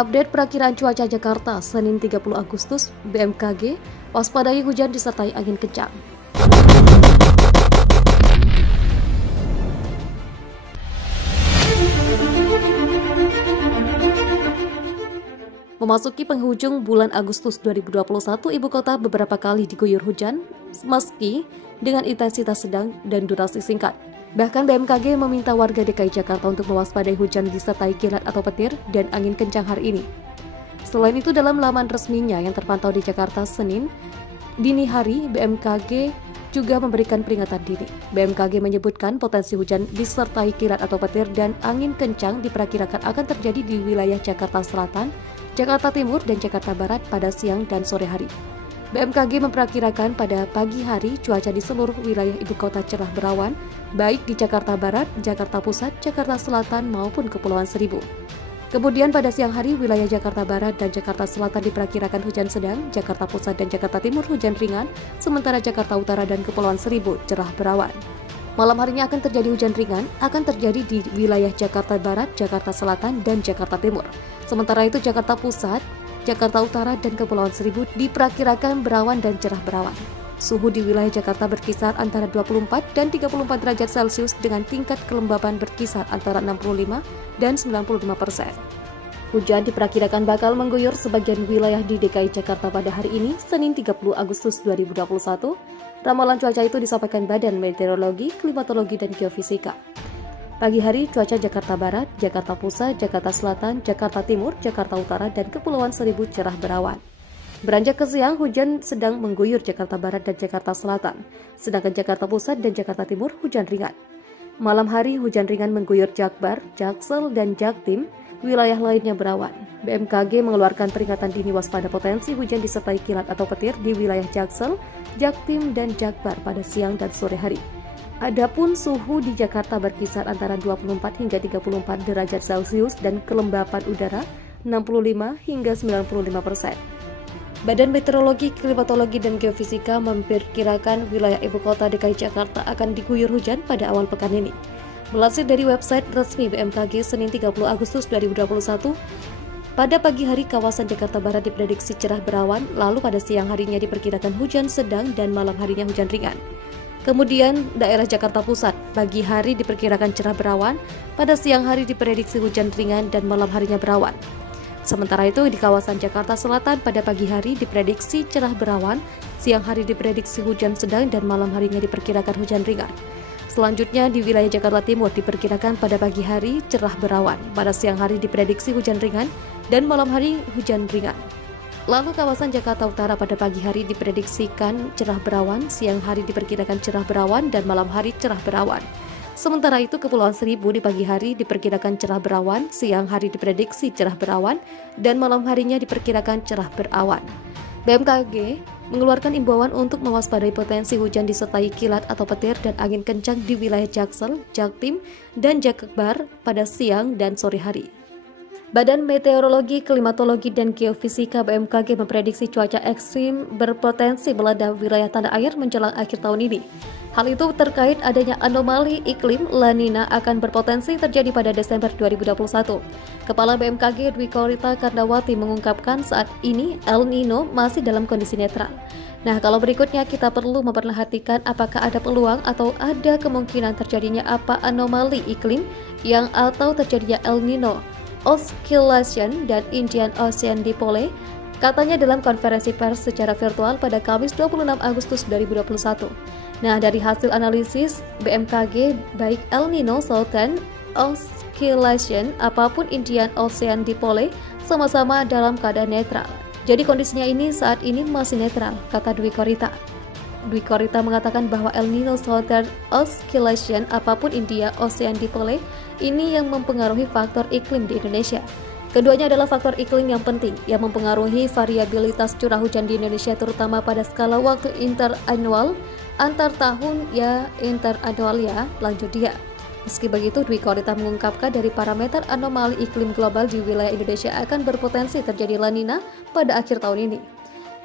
Update perakiraan cuaca Jakarta, Senin 30 Agustus, BMKG, waspadai hujan disertai angin kencang. Memasuki penghujung bulan Agustus 2021, ibu kota beberapa kali diguyur hujan, meski dengan intensitas sedang dan durasi singkat. Bahkan BMKG meminta warga DKI Jakarta untuk mewaspadai hujan disertai kilat atau petir dan angin kencang hari ini. Selain itu, dalam laman resminya yang terpantau di Jakarta Senin dini hari, BMKG juga memberikan peringatan dini. BMKG menyebutkan potensi hujan disertai kilat atau petir dan angin kencang diperkirakan akan terjadi di wilayah Jakarta Selatan, Jakarta Timur, dan Jakarta Barat pada siang dan sore hari. BMKG memperkirakan pada pagi hari cuaca di seluruh wilayah ibu kota cerah berawan, baik di Jakarta Barat, Jakarta Pusat, Jakarta Selatan maupun Kepulauan Seribu. Kemudian pada siang hari wilayah Jakarta Barat dan Jakarta Selatan diperkirakan hujan sedang, Jakarta Pusat dan Jakarta Timur hujan ringan, sementara Jakarta Utara dan Kepulauan Seribu cerah berawan. Malam harinya akan terjadi hujan ringan, akan terjadi di wilayah Jakarta Barat, Jakarta Selatan, dan Jakarta Timur. Sementara itu Jakarta Pusat, Jakarta Utara, dan Kepulauan Seribu diperkirakan berawan dan cerah berawan. Suhu di wilayah Jakarta berkisar antara 24 dan 34 derajat Celcius dengan tingkat kelembaban berkisar antara 65 dan 95%. Hujan diperkirakan bakal mengguyur sebagian wilayah di DKI Jakarta pada hari ini, Senin 30 Agustus 2021. Ramalan cuaca itu disampaikan Badan Meteorologi, Klimatologi, dan Geofisika. Pagi hari cuaca Jakarta Barat, Jakarta Pusat, Jakarta Selatan, Jakarta Timur, Jakarta Utara, dan Kepulauan Seribu cerah berawan. Beranjak ke siang, hujan sedang mengguyur Jakarta Barat dan Jakarta Selatan, sedangkan Jakarta Pusat dan Jakarta Timur hujan ringan. Malam hari hujan ringan mengguyur Jakbar, Jaksel, dan Jaktim, wilayah lainnya berawan. BMKG mengeluarkan peringatan dini waspada potensi hujan disertai kilat atau petir di wilayah Jaksel, Jaktim, dan Jakbar pada siang dan sore hari. Adapun suhu di Jakarta berkisar antara 24 hingga 34 derajat Celcius dan kelembapan udara 65 hingga 95%. Badan Meteorologi, Klimatologi, dan Geofisika memperkirakan wilayah ibu kota DKI Jakarta akan diguyur hujan pada awal pekan ini. Melansir dari website resmi BMKG Senin 30 Agustus 2021, pada pagi hari kawasan Jakarta Barat diprediksi cerah berawan, lalu pada siang harinya diperkirakan hujan sedang dan malam harinya hujan ringan. Kemudian daerah Jakarta Pusat, pagi hari diperkirakan cerah berawan, pada siang hari diprediksi hujan ringan dan malam harinya berawan. Sementara itu di kawasan Jakarta Selatan pada pagi hari diprediksi cerah berawan, siang hari diprediksi hujan sedang dan malam harinya diperkirakan hujan ringan. Selanjutnya di wilayah Jakarta Timur diperkirakan pada pagi hari cerah berawan, pada siang hari diprediksi hujan ringan dan malam hari hujan ringan. Lalu kawasan Jakarta Utara pada pagi hari diprediksikan cerah berawan, siang hari diperkirakan cerah berawan dan malam hari cerah berawan. Sementara itu Kepulauan Seribu di pagi hari diperkirakan cerah berawan, siang hari diprediksi cerah berawan dan malam harinya diperkirakan cerah berawan. BMKG mengeluarkan imbauan untuk mewaspadai potensi hujan disertai kilat atau petir dan angin kencang di wilayah Jaksel, Jaktim, dan Jakbar pada siang dan sore hari. Badan Meteorologi, Klimatologi, dan Geofisika BMKG memprediksi cuaca ekstrim berpotensi melanda wilayah tanah air menjelang akhir tahun ini. Hal itu terkait adanya anomali iklim La Nina akan berpotensi terjadi pada Desember 2021. Kepala BMKG Dwi Korita Karnawati mengungkapkan saat ini El Nino masih dalam kondisi netral. Nah, kalau berikutnya kita perlu memperhatikan apakah ada peluang atau ada kemungkinan terjadinya apa anomali iklim yang atau terjadinya El Nino Oscillation dan Indian Ocean Dipole, katanya dalam konferensi pers secara virtual pada Kamis 26 Agustus 2021. Nah, dari hasil analisis BMKG, baik El Nino Southern Oscillation apapun Indian Ocean Dipole sama-sama dalam keadaan netral. Jadi kondisinya ini saat ini masih netral, kata Dwi Korita. Dwi Korita mengatakan bahwa El Nino Southern Oscillation apapun India Ocean Dipole ini yang mempengaruhi faktor iklim di Indonesia. Keduanya adalah faktor iklim yang penting yang mempengaruhi variabilitas curah hujan di Indonesia terutama pada skala waktu interanual, antar tahun ya interanual ya, lanjut dia. Meski begitu, Dwi Korita mengungkapkan dari parameter anomali iklim global di wilayah Indonesia akan berpotensi terjadi La Nina pada akhir tahun ini.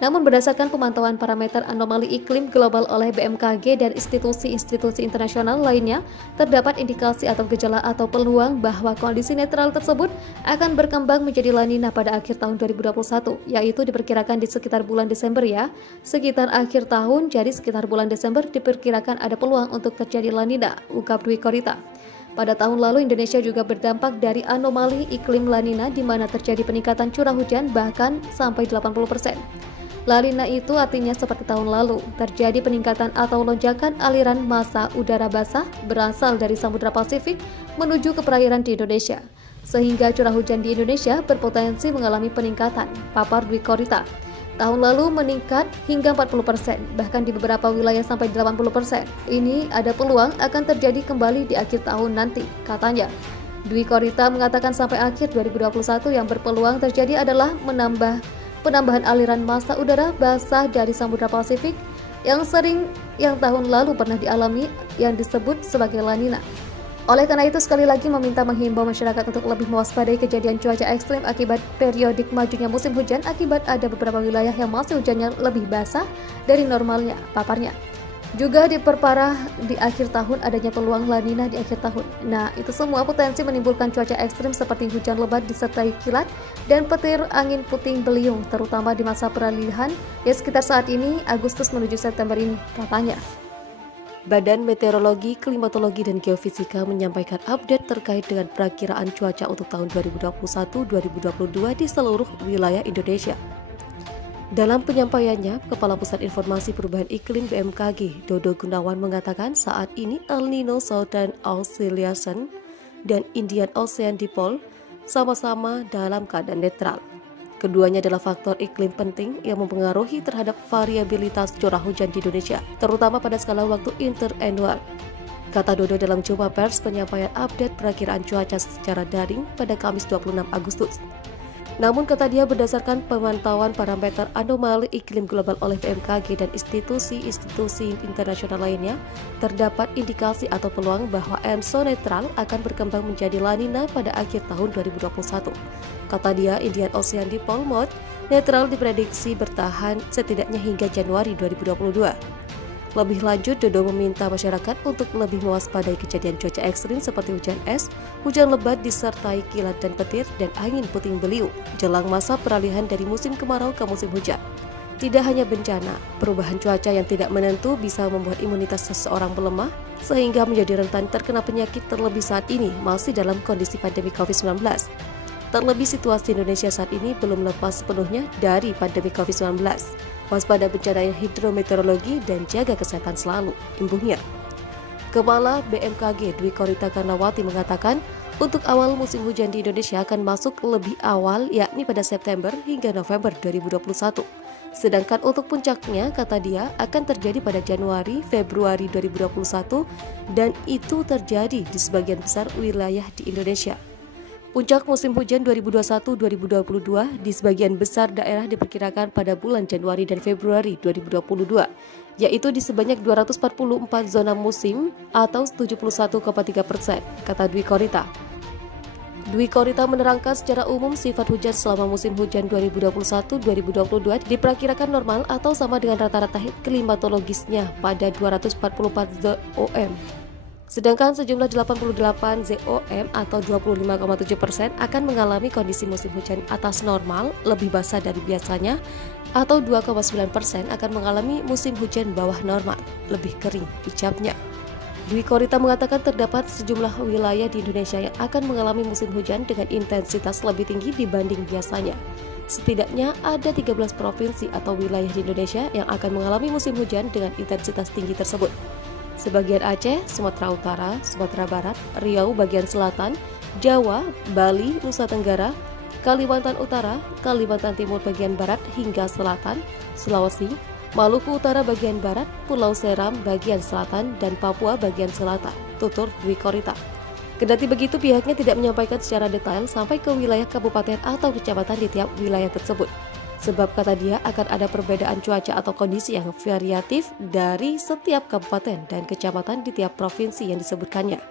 Namun berdasarkan pemantauan parameter anomali iklim global oleh BMKG dan institusi-institusi internasional lainnya, terdapat indikasi atau gejala atau peluang bahwa kondisi netral tersebut akan berkembang menjadi La Nina pada akhir tahun 2021, yaitu diperkirakan di sekitar bulan Desember ya. Sekitar akhir tahun, jadi sekitar bulan Desember diperkirakan ada peluang untuk terjadi La Nina, ungkap Dwi Korita. Pada tahun lalu, Indonesia juga berdampak dari anomali iklim La Nina di mana terjadi peningkatan curah hujan bahkan sampai 80%. La Nina itu artinya seperti tahun lalu, terjadi peningkatan atau lonjakan aliran massa udara basah berasal dari Samudra Pasifik menuju ke perairan di Indonesia, sehingga curah hujan di Indonesia berpotensi mengalami peningkatan, papar Dwi Korita. Tahun lalu meningkat hingga 40%, bahkan di beberapa wilayah sampai 80%. Ini ada peluang akan terjadi kembali di akhir tahun nanti, katanya. Dwi Korita mengatakan sampai akhir 2021 yang berpeluang terjadi adalah penambahan aliran massa udara basah dari Samudra Pasifik yang tahun lalu pernah dialami yang disebut sebagai La Nina. Oleh karena itu sekali lagi meminta menghimbau masyarakat untuk lebih mewaspadai kejadian cuaca ekstrim akibat periodik majunya musim hujan akibat ada beberapa wilayah yang masih hujannya lebih basah dari normalnya, paparnya. Juga diperparah di akhir tahun adanya peluang La Nina di akhir tahun. Nah, itu semua potensi menimbulkan cuaca ekstrim seperti hujan lebat disertai kilat dan petir angin puting beliung, terutama di masa peralihan ya sekitar saat ini, Agustus menuju September ini, katanya. Badan Meteorologi, Klimatologi, dan Geofisika menyampaikan update terkait dengan perakiraan cuaca untuk tahun 2021-2022 di seluruh wilayah Indonesia. Dalam penyampaiannya, Kepala Pusat Informasi Perubahan Iklim BMKG, Dodo Gunawan mengatakan saat ini El Nino Southern Oscillation dan Indian Ocean Dipole sama-sama dalam keadaan netral. Keduanya adalah faktor iklim penting yang mempengaruhi terhadap variabilitas curah hujan di Indonesia, terutama pada skala waktu interannual. Kata Dodo dalam jumpa pers penyampaian update perakiraan cuaca secara daring pada Kamis 26 Agustus. Namun kata dia berdasarkan pemantauan parameter anomali iklim global oleh BMKG dan institusi-institusi internasional lainnya, terdapat indikasi atau peluang bahwa ENSO netral akan berkembang menjadi La Nina pada akhir tahun 2021. Kata dia, Indian Ocean Dipole Mode netral diprediksi bertahan setidaknya hingga Januari 2022. Lebih lanjut, Dodo meminta masyarakat untuk lebih mewaspadai kejadian cuaca ekstrim seperti hujan es, hujan lebat disertai kilat dan petir, dan angin puting beliung jelang masa peralihan dari musim kemarau ke musim hujan. Tidak hanya bencana, perubahan cuaca yang tidak menentu bisa membuat imunitas seseorang melemah sehingga menjadi rentan terkena penyakit terlebih saat ini masih dalam kondisi pandemi COVID-19. Terlebih situasi Indonesia saat ini belum lepas sepenuhnya dari pandemi COVID-19. Waspada bencana hidrometeorologi dan jaga kesehatan selalu, imbuhnya. Kepala BMKG Dwi Korita Karnawati mengatakan, untuk awal musim hujan di Indonesia akan masuk lebih awal, yakni pada September hingga November 2021. Sedangkan untuk puncaknya, kata dia, akan terjadi pada Januari-Februari 2021 dan itu terjadi di sebagian besar wilayah di Indonesia. Puncak musim hujan 2021-2022 di sebagian besar daerah diperkirakan pada bulan Januari dan Februari 2022, yaitu di sebanyak 244 zona musim atau 71,3%, kata Dwi Korita. Dwi Korita menerangkan secara umum sifat hujan selama musim hujan 2021-2022 diperkirakan normal atau sama dengan rata-rata klimatologisnya pada 244 ZOM. Sedangkan sejumlah 88 ZOM atau 25,7% akan mengalami kondisi musim hujan atas normal lebih basah dari biasanya atau 2,9% akan mengalami musim hujan bawah normal lebih kering, ucapnya. Dwi Korita mengatakan terdapat sejumlah wilayah di Indonesia yang akan mengalami musim hujan dengan intensitas lebih tinggi dibanding biasanya. Setidaknya ada 13 provinsi atau wilayah di Indonesia yang akan mengalami musim hujan dengan intensitas tinggi tersebut. Sebagian Aceh, Sumatera Utara, Sumatera Barat, Riau bagian selatan, Jawa, Bali, Nusa Tenggara, Kalimantan Utara, Kalimantan Timur bagian barat hingga selatan, Sulawesi, Maluku Utara bagian barat, Pulau Seram bagian selatan, dan Papua bagian selatan, tutur Dwi Korita. Kendati begitu, pihaknya tidak menyampaikan secara detail sampai ke wilayah kabupaten atau kecamatan di tiap wilayah tersebut. Sebab kata dia akan ada perbedaan cuaca atau kondisi yang variatif dari setiap kabupaten dan kecamatan di tiap provinsi yang disebutkannya.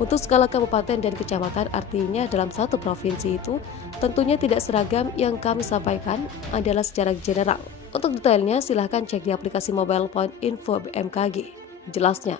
Untuk skala kabupaten dan kecamatan artinya dalam satu provinsi itu tentunya tidak seragam. Yang kami sampaikan adalah secara general. Untuk detailnya silahkan cek di aplikasi Mobile Point Info BMKG. Jelasnya,